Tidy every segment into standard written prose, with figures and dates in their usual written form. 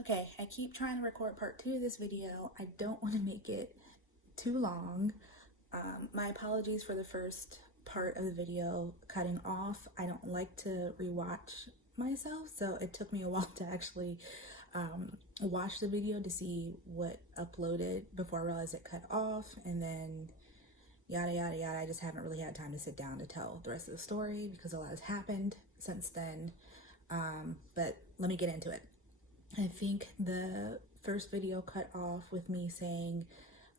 Okay, I keep trying to record part 2 of this video. I don't want to make it too long. My apologies for the first part of the video cutting off. I don't like to rewatch myself, so it took me a while to actually watch the video to see what uploaded before I realized it cut off, and then yada yada yada. I just haven't really had time to sit down to tell the rest of the story because a lot has happened since then. But let me get into it. I think the first video cut off with me saying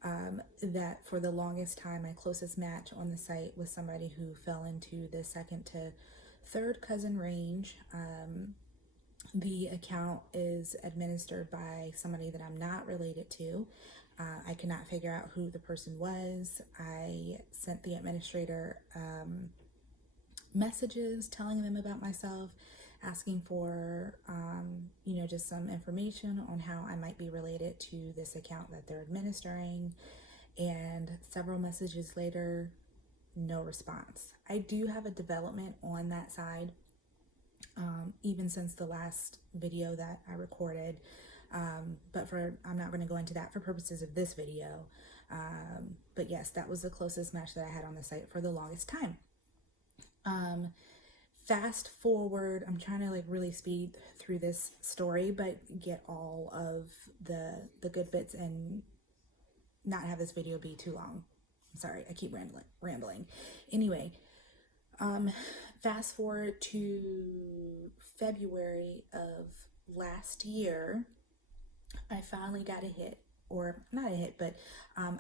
that for the longest time, my closest match on the site was somebody who fell into the second to third cousin range. The account is administered by somebody that I'm not related to. I cannot figure out who the person was. I sent the administrator messages telling them about myself, asking for just some information on how I might be related to this account that they're administering, and several messages later, no response. I do have a development on that side, even since the last video that I recorded, but I'm not going to go into that for purposes of this video. But yes, that was the closest match that I had on the site for the longest time. Fast forward, I'm trying to really speed through this story, but get all of the good bits and not have this video be too long. I'm sorry, I keep rambling. Anyway, fast forward to February of last year, I finally got a hit. Or not a hit, but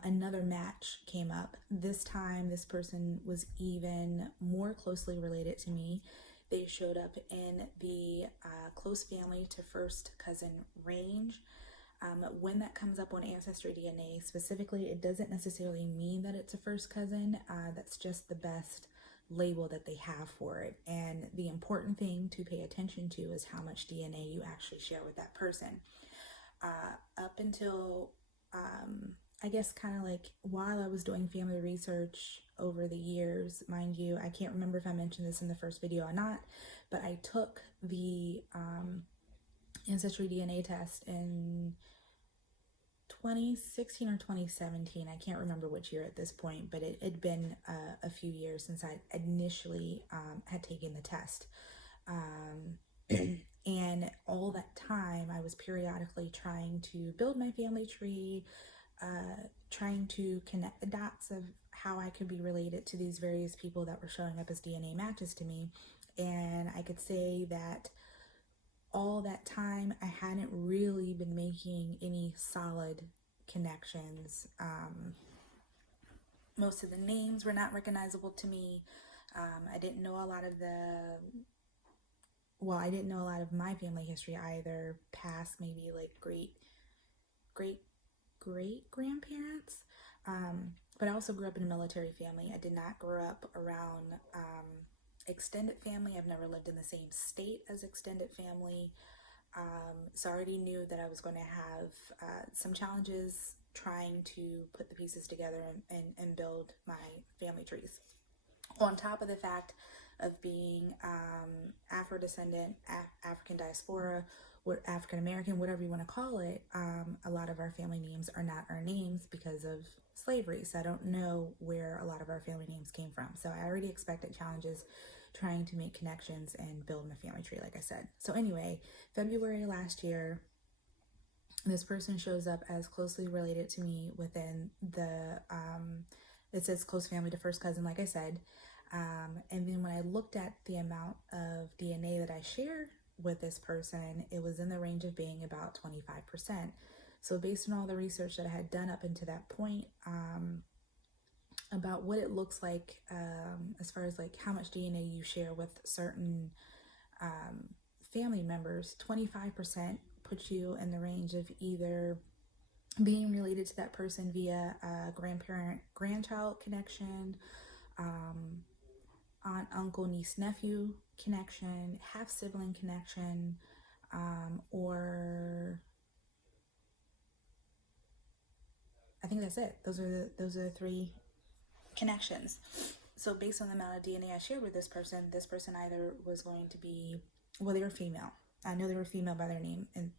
another match came up. This time, this person was even more closely related to me. They showed up in the close family to first cousin range. When that comes up on Ancestry DNA specifically, it doesn't necessarily mean that it's a first cousin. That's just the best label that they have for it. And the important thing to pay attention to is how much DNA you actually share with that person. Up until I guess kind of while I was doing family research over the years, mind you, I can't remember if I mentioned this in the first video or not, but I took the Ancestry DNA test in 2016 or 2017. I can't remember which year at this point, but it had been a few years since I initially had taken the test. And all that time, I was periodically trying to build my family tree, trying to connect the dots of how I could be related to these various people that were showing up as DNA matches to me. And I could say that all that time, I hadn't really been making any solid connections. Most of the names were not recognizable to me. I didn't know a lot of I didn't know a lot of my family history either, past maybe great grandparents. But I also grew up in a military family. I did not grow up around extended family. I've never lived in the same state as extended family. So I already knew that I was going to have some challenges trying to put the pieces together and build my family trees. On top of the fact of being Afro-descendant, African diaspora, or African American, whatever you want to call it, a lot of our family names are not our names because of slavery. So I don't know where a lot of our family names came from. So I already expected challenges trying to make connections and build my family tree, like I said. So anyway, February last year, this person shows up as closely related to me within the, it says close family to first cousin, like I said. And then when I looked at the amount of DNA that I shared with this person, it was in the range of being about 25%. So based on all the research that I had done up until that point, about what it looks like as far as how much DNA you share with certain family members, 25% puts you in the range of either being related to that person via a grandparent-grandchild connection, aunt, uncle, niece, nephew connection, half-sibling connection, or I think that's it. Those are the three connections. So based on the amount of DNA I shared with this person either was going to be, well, they were female. I know they were female by their name, and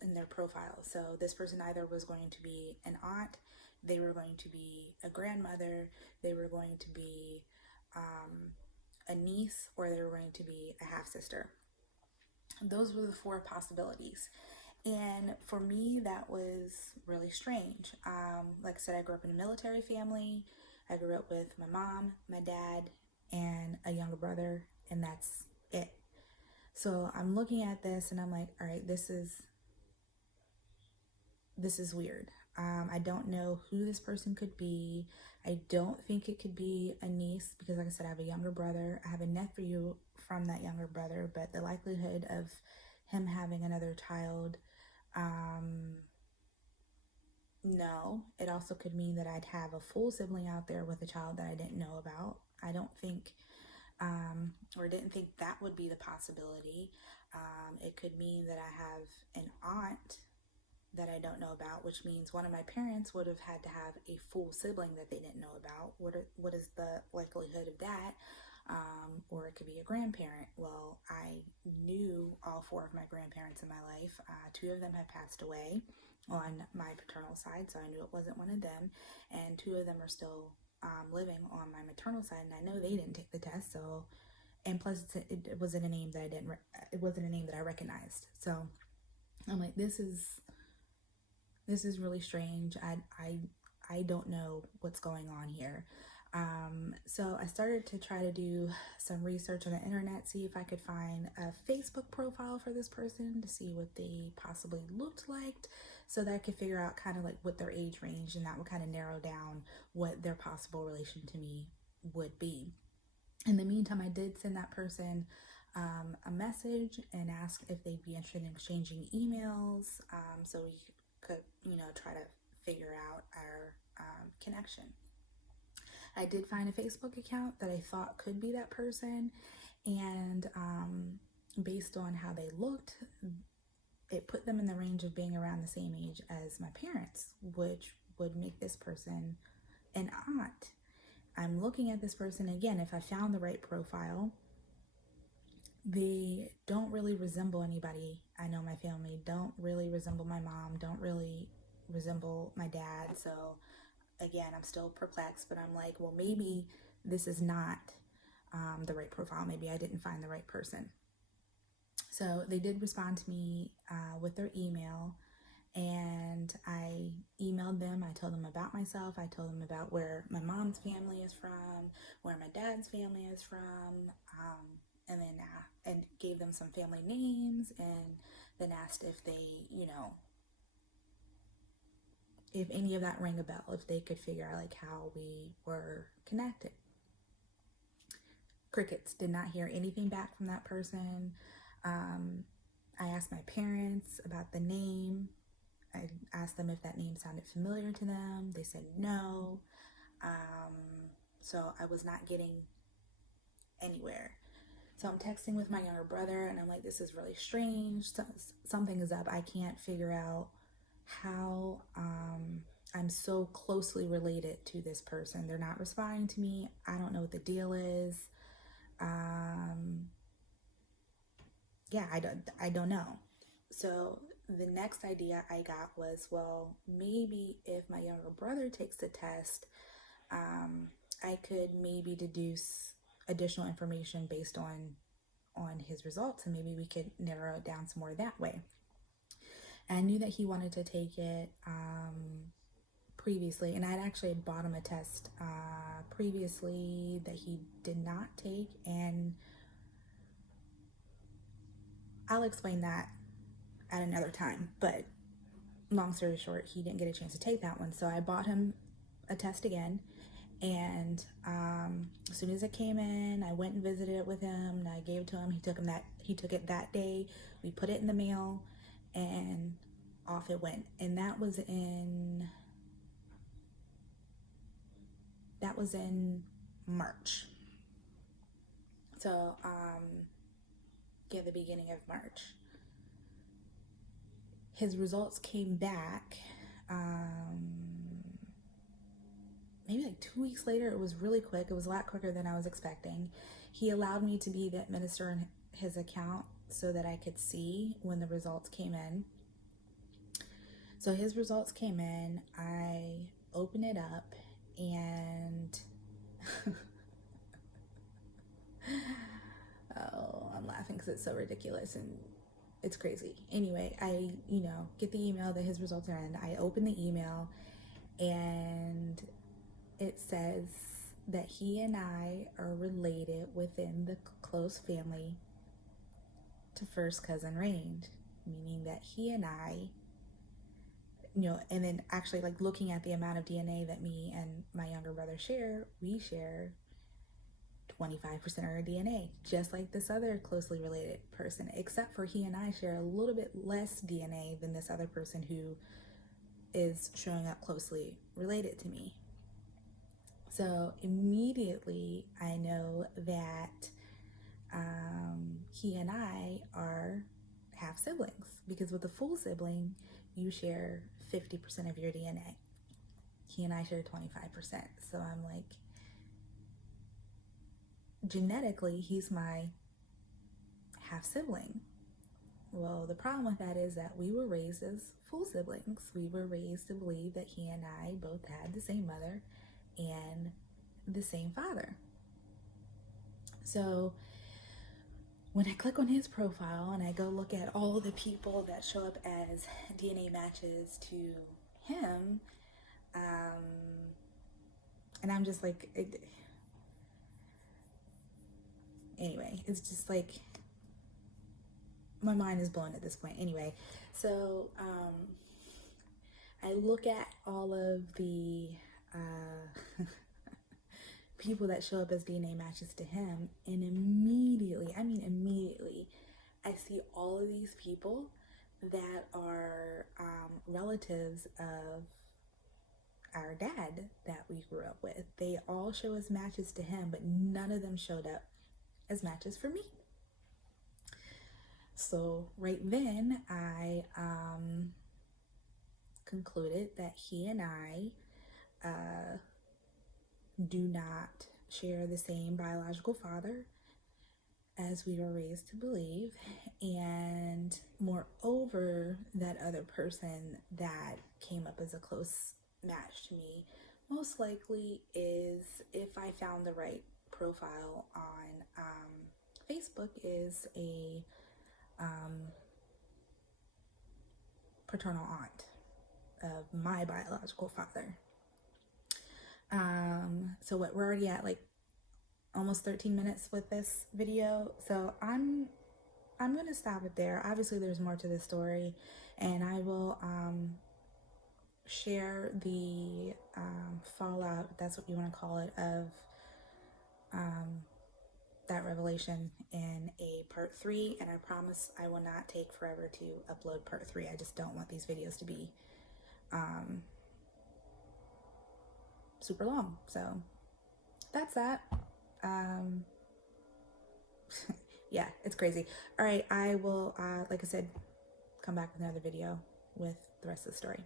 in their profile. So this person either was going to be an aunt, they were going to be a grandmother, they were going to be a niece, or they were going to be a half sister. Those were the four possibilities. And for me, that was really strange. Like I said, I grew up in a military family. I grew up with my mom, my dad, and a younger brother, and that's it. So I'm looking at this and I'm like, all right, this is weird. I don't know who this person could be. I don't think it could be a niece because, like I said, I have a younger brother. I have a nephew from that younger brother, but the likelihood of him having another child, no. It also could mean that I'd have a full sibling out there with a child that I didn't know about. I don't think, or didn't think that would be the possibility. It could mean that I have an aunt that I don't know about, which means one of my parents would have had to have a full sibling that they didn't know about. What is the likelihood of that? Or it could be a grandparent. Well, I knew all four of my grandparents in my life. Two of them had passed away on my paternal side, so I knew it wasn't one of them, and two of them are still living on my maternal side, and I know they didn't take the test. So, and plus it wasn't a name that it wasn't a name that I recognized. So I'm like, this is really strange. I don't know what's going on here. So I started to try to do some research on the internet, see if I could find a Facebook profile for this person to see what they possibly looked like, so that I could figure out kind of like what their age range, and that would kind of narrow down what their possible relation to me would be. In the meantime, I did send that person a message and ask if they'd be interested in exchanging emails, so we could, try to figure out our connection. I did find a Facebook account that I thought could be that person, and based on how they looked, it put them in the range of being around the same age as my parents, which would make this person an aunt. I'm looking at this person again. If I found the right profile, they don't really resemble anybody I know. My family don't really resemble my mom, don't really resemble my dad. So again, I'm still perplexed, but I'm like, well, maybe this is not the right profile. Maybe I didn't find the right person. So they did respond to me with their email, and I emailed them. I told them about myself. I told them about where my mom's family is from, where my dad's family is from, and then and gave them some family names, and then asked if they, if any of that rang a bell, if they could figure out like how we were connected. Crickets. Did not hear anything back from that person. I asked my parents about the name. I asked them if that name sounded familiar to them. They said no. So I was not getting anywhere. So I'm texting with my younger brother, and I'm like, this is really strange. Something is up. I can't figure out how I'm so closely related to this person. They're not responding to me. I don't know what the deal is. Yeah, I don't know. So the next idea I got was, well, maybe if my younger brother takes the test, I could maybe deduce additional information based on his results, and maybe we could narrow it down some more that way. And I knew that he wanted to take it previously, and I'd actually bought him a test previously that he did not take, and I'll explain that at another time. But long story short, he didn't get a chance to take that one, so I bought him a test again. And as soon as it came in, I went and visited it with him, and I gave it to him. He took it that day. We put it in the mail, and off it went. And that was in March. So the beginning of March. His results came back maybe like 2 weeks later. It was really quick. It was a lot quicker than I was expecting. He allowed me to be the administrator in his account so that I could see when the results came in. So his results came in. I opened it up and oh, I'm laughing because it's so ridiculous and it's crazy. Anyway, I, get the email that his results are in. I open the email and it says that he and I are related within the close family to first cousin range, meaning that he and I, and then actually like looking at the amount of DNA that me and my younger brother share, we share 25% of our DNA, just like this other closely related person, except for he and I share a little bit less DNA than this other person who is showing up closely related to me. So immediately I know that he and I are half siblings, because with a full sibling, you share 50% of your DNA. He and I share 25%. So I'm like, genetically, he's my half sibling. Well, the problem with that is that we were raised as full siblings. We were raised to believe that he and I both had the same mother and the same father. So when I click on his profile and I go look at all the people that show up as DNA matches to him, and I'm just like, anyway, it's just like, my mind is blown at this point. Anyway, so I look at all of the people that show up as DNA matches to him, and immediately, I see all of these people that are relatives of our dad that we grew up with. They all show as matches to him, but none of them showed up as matches for me. So right then I concluded that he and I do not share the same biological father as we were raised to believe, and moreover, that other person that came up as a close match to me most likely is, if I found the right profile on Facebook, is a paternal aunt of my biological father. So what, we're already at like almost 13 minutes with this video, so I'm gonna stop it there. Obviously there's more to this story, and I will share the fallout, if that's what you want to call it, of that revelation in a part 3, and I promise I will not take forever to upload part 3. I just don't want these videos to be super long. So that's that. Yeah, it's crazy. All right, I will, like I said, come back with another video with the rest of the story.